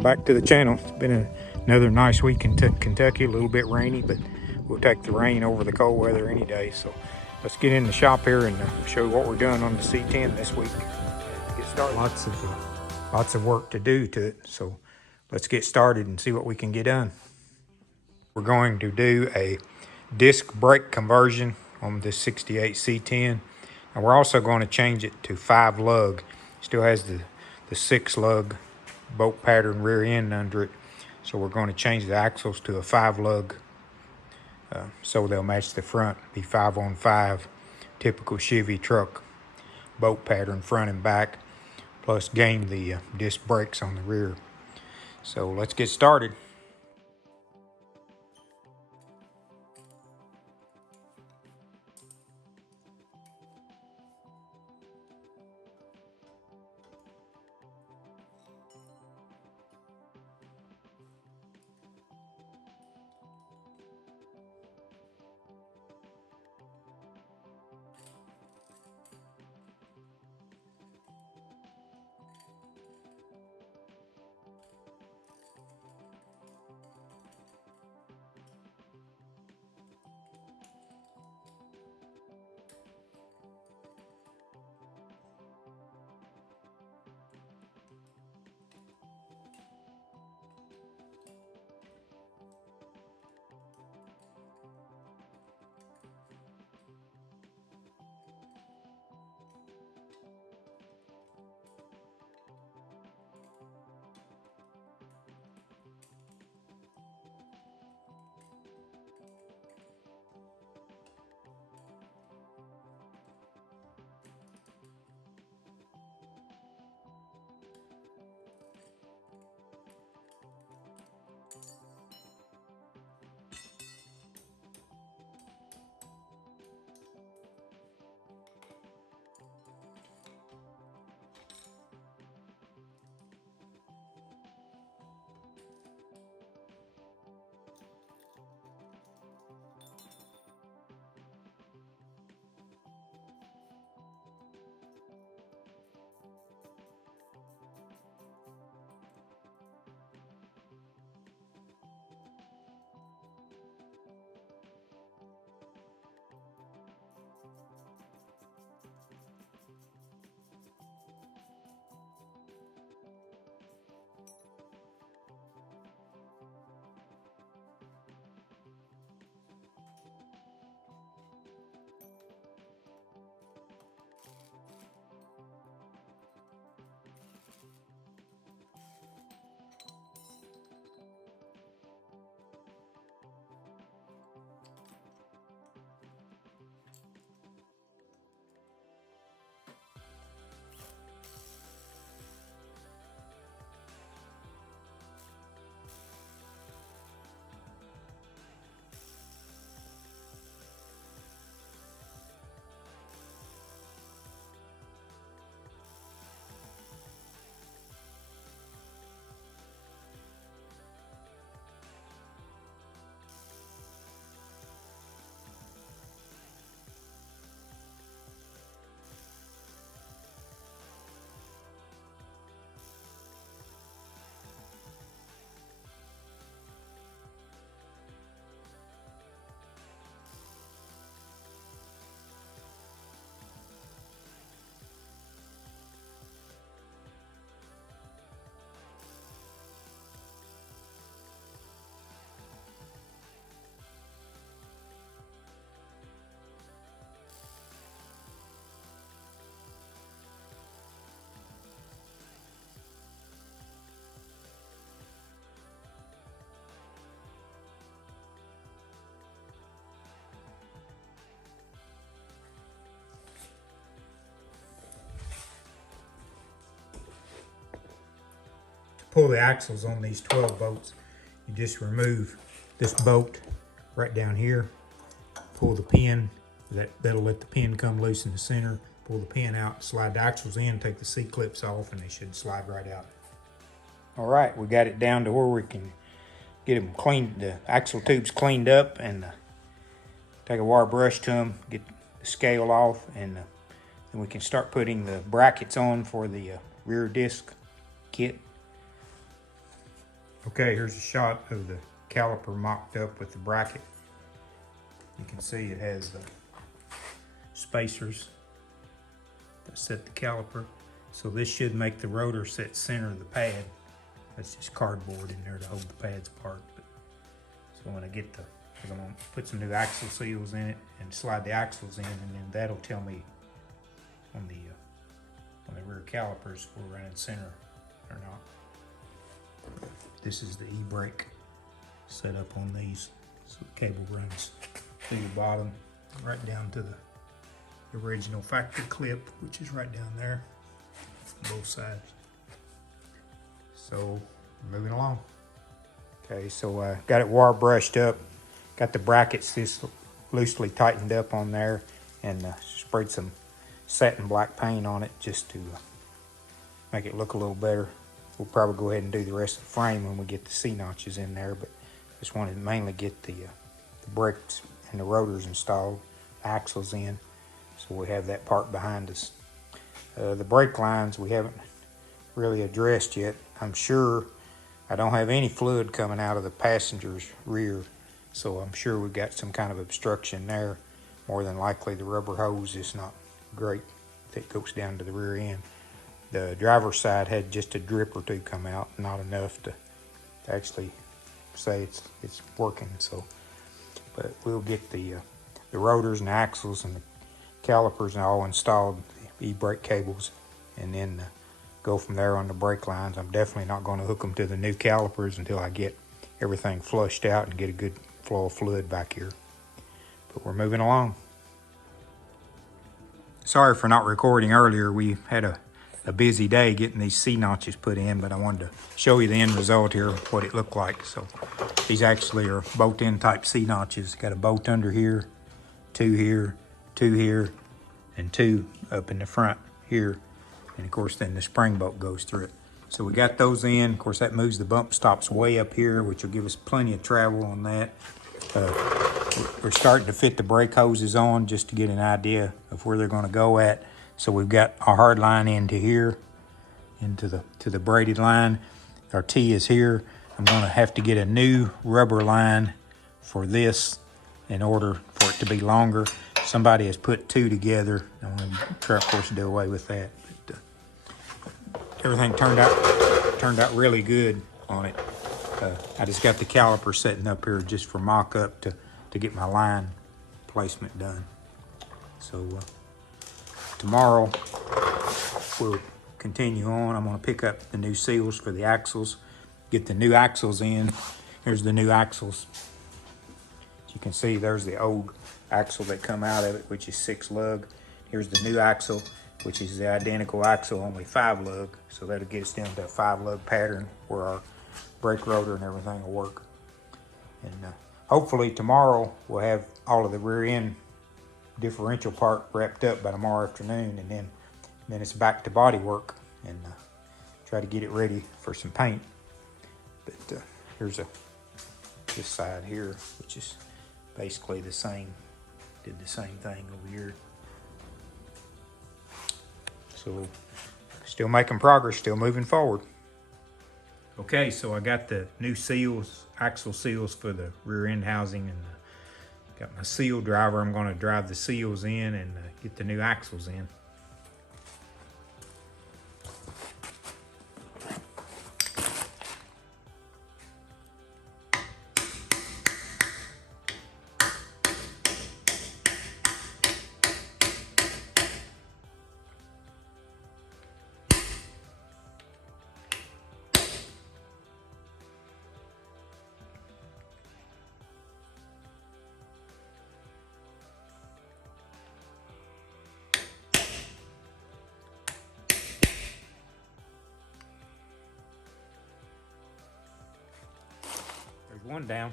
Welcome back to the channel. It's been another nice week in Kentucky, a little bit rainy, but we'll take the rain over the cold weather any day. So let's get in the shop here and show you what we're doing on the C10 this week. Get started. Lots of work to do to it, so let's get started and see what we can get done. We're going to do a disc brake conversion on this 68 C10, and we're also going to change it to 5 lug. Still has the 6 lug bolt pattern rear end under it, so we're going to change the axles to a 5 lug so they'll match the front, be 5-on-5, typical Chevy truck bolt pattern front and back, plus gain the disc brakes on the rear. So let's get started. Pull the axles on these 12 bolts, you just remove this bolt right down here, pull the pin, that'll let the pin come loose in the center, pull the pin out, slide the axles in, take the C-clips off, and they should slide right out. All right, we got it down to where we can get them cleaned, the axle tubes cleaned up, and take a wire brush to them, get the scale off, and then we can start putting the brackets on for the rear disc kit. Okay, here's a shot of the caliper mocked up with the bracket. You can see it has the spacers that set the caliper. So this should make the rotor sit center of the pad. That's just cardboard in there to hold the pads apart. So when I get because I'm gonna put some new axle seals in it and slide the axles in, and then that'll tell me on the rear calipers if we're running center or not. This is the e-brake set up on these. So the cable runs through the bottom right down to the original factory clip, which is right down there on both sides. So moving along. Okay, so got it wire brushed up, got the brackets just loosely tightened up on there, and sprayed some satin black paint on it just to make it look a little better. We'll probably go ahead and do the rest of the frame when we get the C-notches in there, but just wanted to mainly get the brakes and the rotors installed, axles in, so we have that part behind us. The brake lines we haven't really addressed yet. I'm sure I don't have any fluid coming out of the passenger's rear, so I'm sure we've got some kind of obstruction there. More than likely the rubber hose is not great that goes down to the rear end. The driver's side had just a drip or two come out, not enough to actually say it's working. So, but we'll get the rotors and the axles and the calipers and all installed, the e-brake cables, and then go from there on the brake lines. I'm definitely not going to hook them to the new calipers until I get everything flushed out and get a good flow of fluid back here. But we're moving along. Sorry for not recording earlier. We had a busy day getting these C-notches put in, but I wanted to show you the end result here, what it looked like. So these actually are bolt-in type C-notches. Got a bolt under here, two here, and two up in the front here. And of course, then the spring bolt goes through it. So we got those in. Of course, that moves the bump stops way up here, which will give us plenty of travel on that. We're starting to fit the brake hoses on just to get an idea of where they're going to go at. So we've got our hard line into here, into the braided line. Our T is here. I'm going to have to get a new rubber line for this in order for it to be longer. Somebody has put two together. I'm going to try, of course, to do away with that. But everything turned out really good on it. I just got the caliper setting up here just for mock-up to get my line placement done. So tomorrow we'll continue on. I'm going to pick up the new seals for the axles, get the new axles in. Here's the new axles. As you can see, there's the old axle that come out of it, which is 6 lug. Here's the new axle, which is the identical axle, only 5 lug. So that'll get us down to a 5 lug pattern where our brake rotor and everything will work. And hopefully tomorrow we'll have all of the rear end differential part wrapped up by tomorrow afternoon, and then it's back to body work and try to get it ready for some paint. But here's this side here, which is basically the same. Did the same thing over here. So still making progress, still moving forward. Okay, so I got the new seals, axle seals for the rear end housing, and got my seal driver. I'm going to drive the seals in and get the new axles in. There's one down.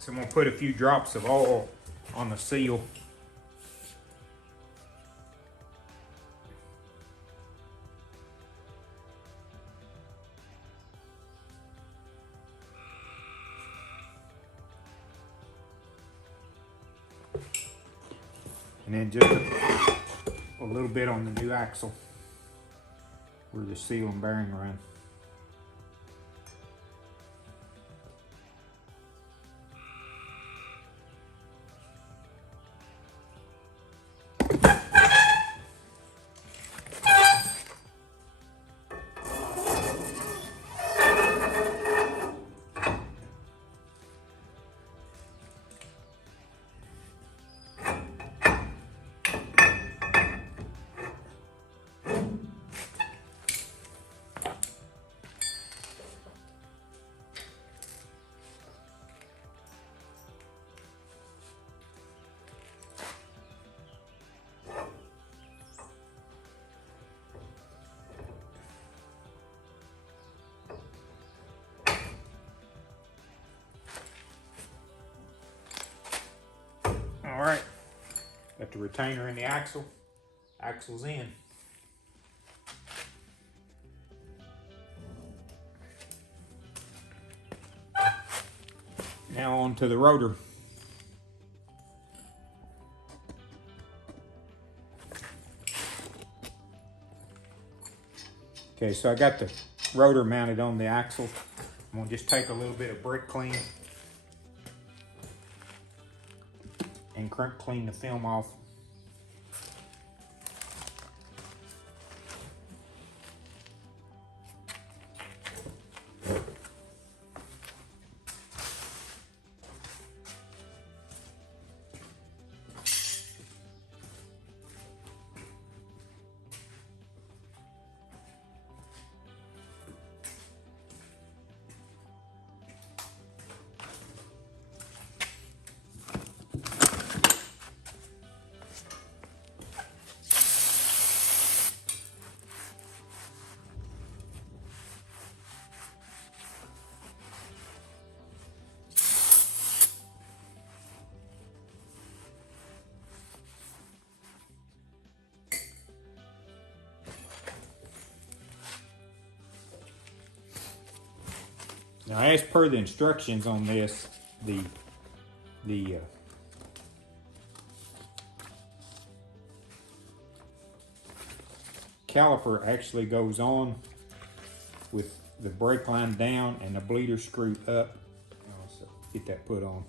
So I'm going to put a few drops of oil on the seal. And then just a little bit on the new axle where the seal and bearing run. All right, got the retainer in the axle. Axle's in. Now on to the rotor. Okay, so I got the rotor mounted on the axle. I'm gonna just take a little bit of brake clean and clean the film off. Now, as per the instructions on this, the caliper actually goes on with the brake line down and the bleeder screw up. So get that put on.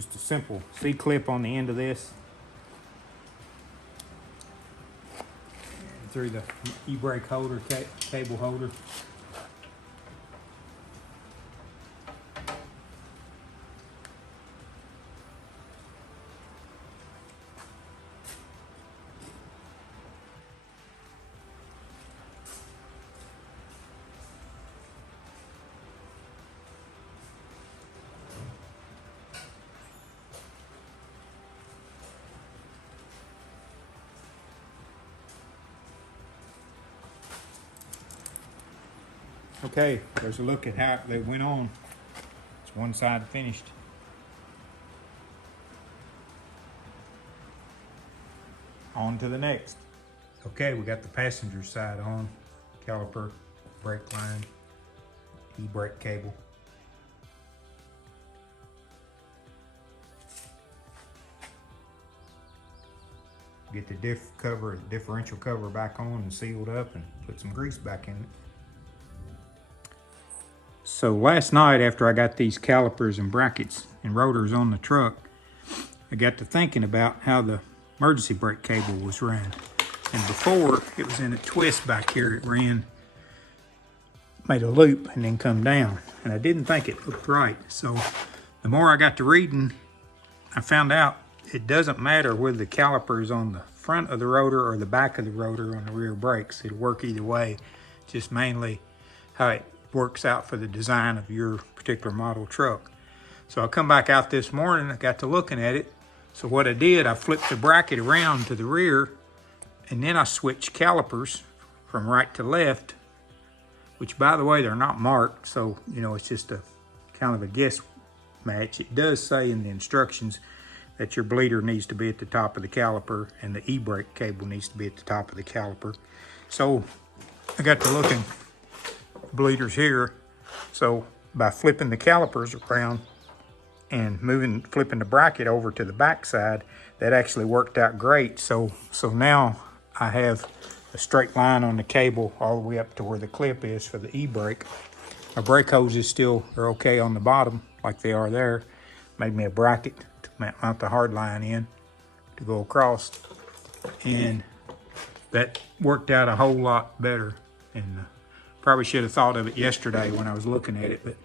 Just a simple C-clip on the end of this. Through the e-brake holder, cable holder. Okay, there's a look at how they went on. It's one side finished. On to the next. Okay, we got the passenger side on. Caliper, brake line, e-brake cable. Get the differential cover back on and sealed up and put some grease back in it. So last night, after I got these calipers and brackets and rotors on the truck, I got to thinking about how the emergency brake cable was ran. And before, it was in a twist back here. It ran, made a loop and then come down. And I didn't think it looked right. So the more I got to reading, I found out it doesn't matter whether the caliper is on the front of the rotor or the back of the rotor on the rear brakes. It'll work either way, just mainly how it works out for the design of your particular model truck. So I come back out this morning, I got to looking at it. So what I did, I flipped the bracket around to the rear, and then I switched calipers from right to left, which by the way, they're not marked. So, you know, it's just a kind of a guess match. It does say in the instructions that your bleeder needs to be at the top of the caliper and the e-brake cable needs to be at the top of the caliper. So I got to looking, bleeders here. So by flipping the calipers around and flipping the bracket over to the back side, that actually worked out great. So now I have a straight line on the cable all the way up to where the clip is for the e-brake. My brake hoses still are okay on the bottom like they are there. Made me a bracket to mount the hard line in to go across. And that worked out a whole lot better. And probably should have thought of it yesterday when I was looking at it, but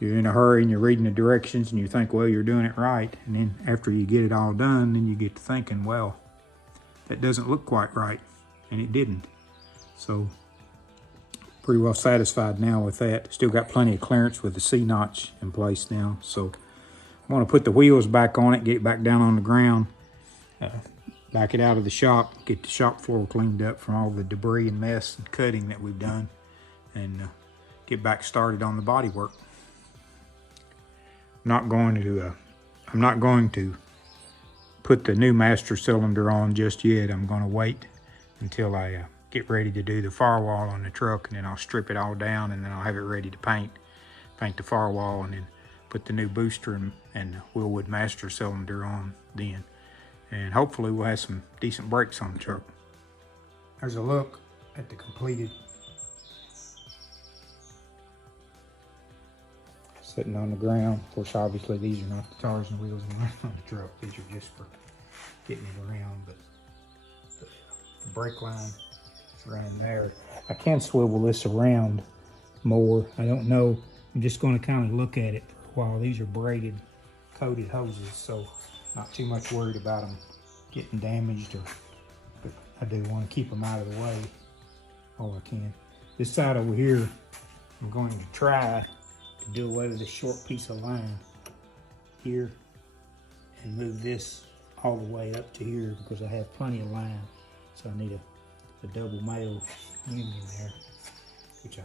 you're in a hurry and you're reading the directions and you think, well, you're doing it right. And then after you get it all done, then you get to thinking, well, that doesn't look quite right. And it didn't. So pretty well satisfied now with that. Still got plenty of clearance with the C-notch in place now. So I want to put the wheels back on it, get it back down on the ground, back it out of the shop, get the shop floor cleaned up from all the debris and mess and cutting that we've done, and get back started on the body work. I'm not going to put the new master cylinder on just yet. I'm going to wait until I get ready to do the firewall on the truck, and then I'll strip it all down, and then I'll have it ready to paint the firewall, and then put the new booster and Willwood master cylinder on then. And hopefully we'll have some decent brakes on the truck. There's a look at the completed, sitting on the ground. Of course, obviously these are not the tires and wheels on the truck. These are just for getting it around, but the brake line is running there. I can swivel this around more. I don't know. I'm just going to kind of look at it for a while. These are braided, coated hoses, so not too much worried about them getting damaged, but I do want to keep them out of the way all I can. This side over here, I'm going to try to do away with this short piece of line here and move this all the way up to here because I have plenty of line. So I need a double male union there, which I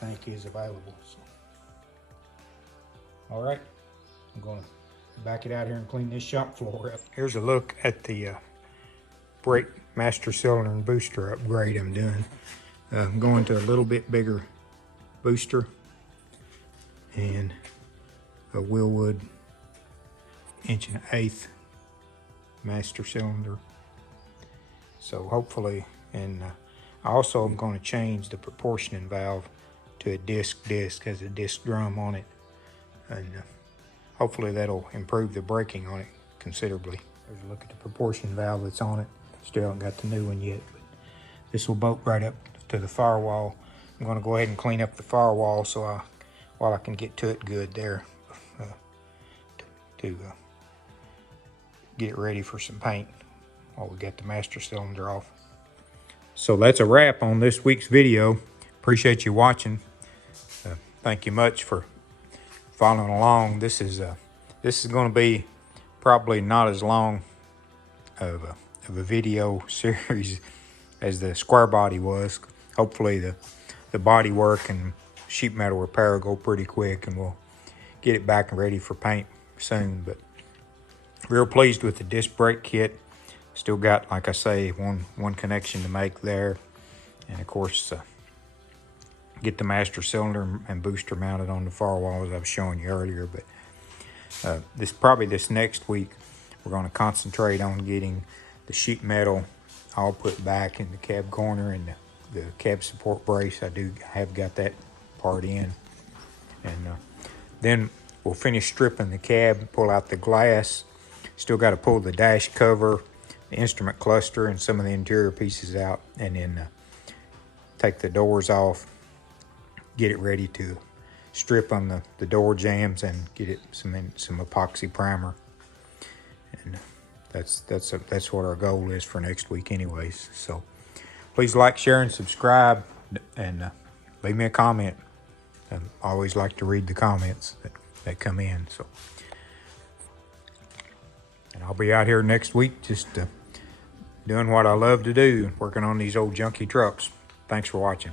think is available. So. All right, I'm going to back it out here and clean this shop floor up. Here's a look at the brake master cylinder and booster upgrade I'm doing. I'm going to a little bit bigger booster and a Willwood 1 1/8" master cylinder. So hopefully, and I also am going to change the proportioning valve to a disc. Has a disc drum on it, and hopefully that'll improve the braking on it considerably. There's a look at the proportion valve that's on it. Still haven't got the new one yet, but this will bolt right up to the firewall. I'm going to go ahead and clean up the firewall while I can get to it good there to get it ready for some paint while we got the master cylinder off. So that's a wrap on this week's video. Appreciate you watching. Thank you much for following along. This is going to be probably not as long of a video series as the square body was. Hopefully the body work and sheet metal repair will go pretty quick, and we'll get it back and ready for paint soon. But real pleased with the disc brake kit. Still got, like I say, one connection to make there, and of course get the master cylinder and booster mounted on the firewall as I was showing you earlier. But this next week we're going to concentrate on getting the sheet metal all put back in the cab corner and the cab support brace. I have got that part in, and then we'll finish stripping the cab, pull out the glass. Still got to pull the dash cover, the instrument cluster, and some of the interior pieces out, and then take the doors off, get it ready to strip on the door jambs and get it some epoxy primer. And that's what our goal is for next week anyways. So please like, share, and subscribe, and leave me a comment. I always like to read the comments that come in. So, and I'll be out here next week just doing what I love to do, working on these old junky trucks. Thanks for watching.